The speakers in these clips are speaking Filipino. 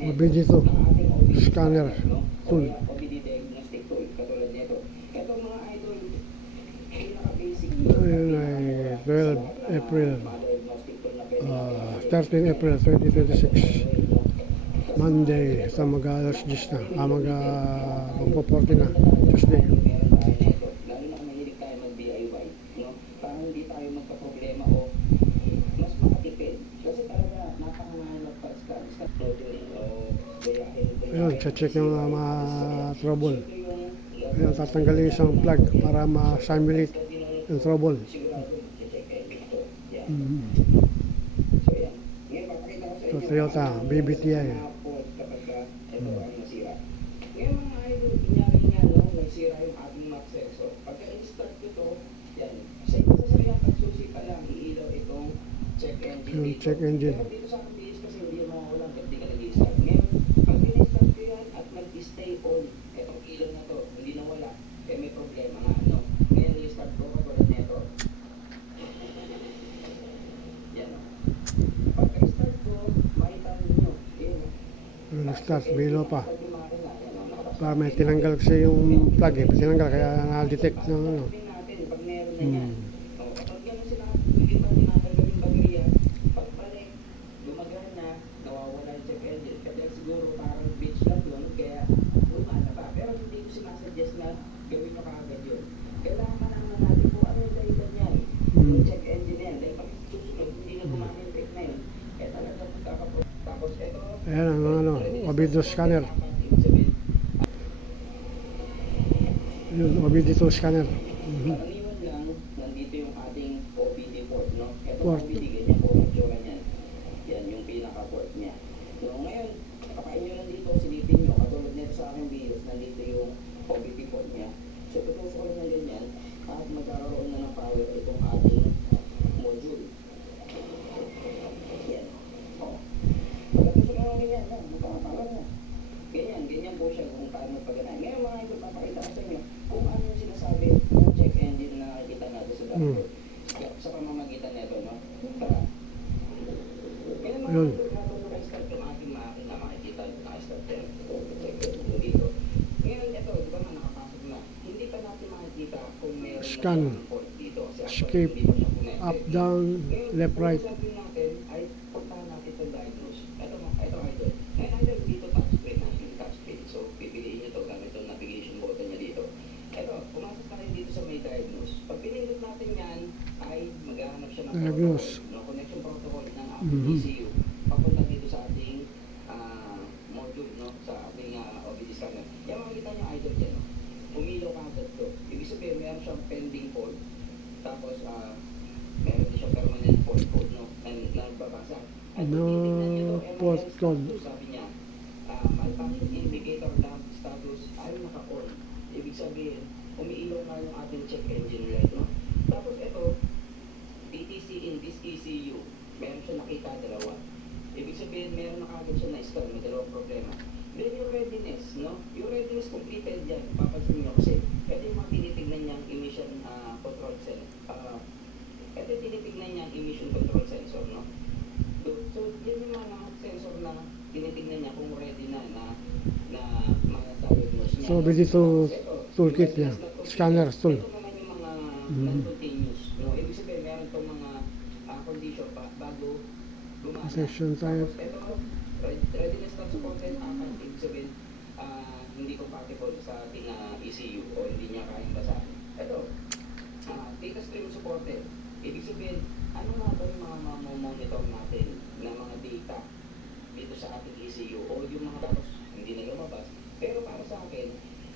Mabili ito, scanner tool. Ayun ay 12 April 13 April 2026 Monday. Sa mag-alas 10 na magpo-40 na Tuesday. Ayun, check yung mga trouble. Ayun, tatanggalin isang plug para ma-simulate yung trouble. So, Toyota BBTI. Yung check engine. Start, bilo pa. Para may tinanggal kasi yung plug eh. Tinanggal kaya na-detect ng ano. Ayan ang ano, OBD scanner. Yun, OBD scanner. Nandito yung ating OBD port, no? Ito Port. OBD, ganyan po ang itsura niyan. Yan yung pinaka-port niya. So, ngayon, kapakain nyo lang dito, silipin nyo. Katulad nito sa aking videos, nandito yung OBD port niya. So, tutusok ko lang ng ganyan at magkakaroon na ng power itong ating module. Yan. O. Pagkatusok lang ng ganyan, magkakapower na. Ganyan po siya kung paano paganahin. Ngayon mga ito, papakita ko sa inyo kung ano yung sinasabi ng check engine na nakikita natin sa dashboard. Sa pamamagitan nito, no? Ngayon mga Yun. ito, naka-start yung ating makina, makikita naka-start yan. Dito. Ngayon ito, di ba nga nakapasok na? Hindi pa natin makikita kung meron Scan. na port dito. Kasi Skip. hindi pa siya connected. Up, down, left, right. Ngayon, sabi natin ay puntahan natin itong diagnose. Ito idol. Ngayon idol, dito touchscreen natin, touchscreen. So, pipiliin nyo ito gamit itong navigation button niya dito. Ito, pumasok tayo dito sa may diagnose. Pag pinindot natin yan, ay maghahanap siya ng Diagnose. protocol, no? Connection protocol ng ating ECU. Papunta dito sa ating module, no? Sa ating OBD scanner. Yan makikita nyo idol dyan, no? Pumilaw ka agad to. Ibig sabihin, meron siyang pending fault. Tapos, meron din siyang permanent fault code, no? Na nagbabasa. At No fault code. Sabi niya, malfunction indicator lamp status ay naka-on. Ibig sabihin, umiilaw na yung ating check engine light, no? Tapos ito, PTC in this ECU, meron siya nakita dalawa. Ibig sabihin, meron na kagad siya na-stall, may dalawang problema. Then yung readiness, no? Yung readiness completed dyan, papansin nyo kasi, ito yung mga tinitignan niyang emission control cell. Ito yung tinitignan niyang emission control sensor, no? So, yun yung mga sensor na tinitignan niya kung ready na mga diagnose niya. So, OBD toolkit yan. Scanner tool. Ito naman yung mga non-continuous. No? Ibig sabihin, meron itong mga condition pa bago gumana. Section type. Tapos ito, readiness not supported, ibig sabihin, hindi compatible sa ating ECU o hindi niya kayang basahin. Ito, data stream supported. Ibig sabihin, ano nga ba yung mga monitor natin na mga data dito sa ating ECU o yung mga datos hindi na lumabas. Pero para sa akin,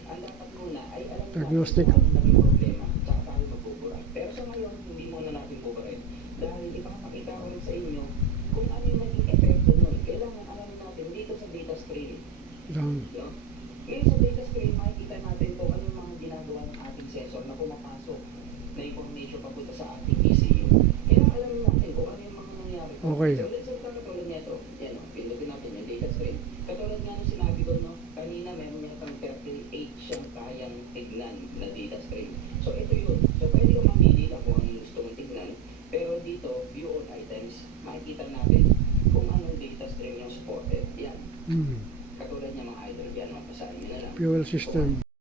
ang dapat muna ay alam Diagnostic. natin kung naging problema tsaka tayo magbubura. Pero sa ngayon, hindi muna natin buburin. Dahil ipapakita ko rin sa inyo kung ano yung naging epekto nun. Kailangan alamin natin dito sa data stream. Down. No? Ngayon sa data stream, makikita natin kung ano yung mga ginagawa ng ating sensor na pumapasok na information papunta sa ating ECU. Kailangan alamin natin kung ano yung mga nangyari. Okay. So let's say katulad nito, yan o, pinutin natin yung data stream. Katulad nga nung sinabi ko, no, kanina meron yatang 38 siyang kayang tignan na data stream. So Hmm. Katulad niya mga idol, yan, basahin nyo na lang. Fuel system.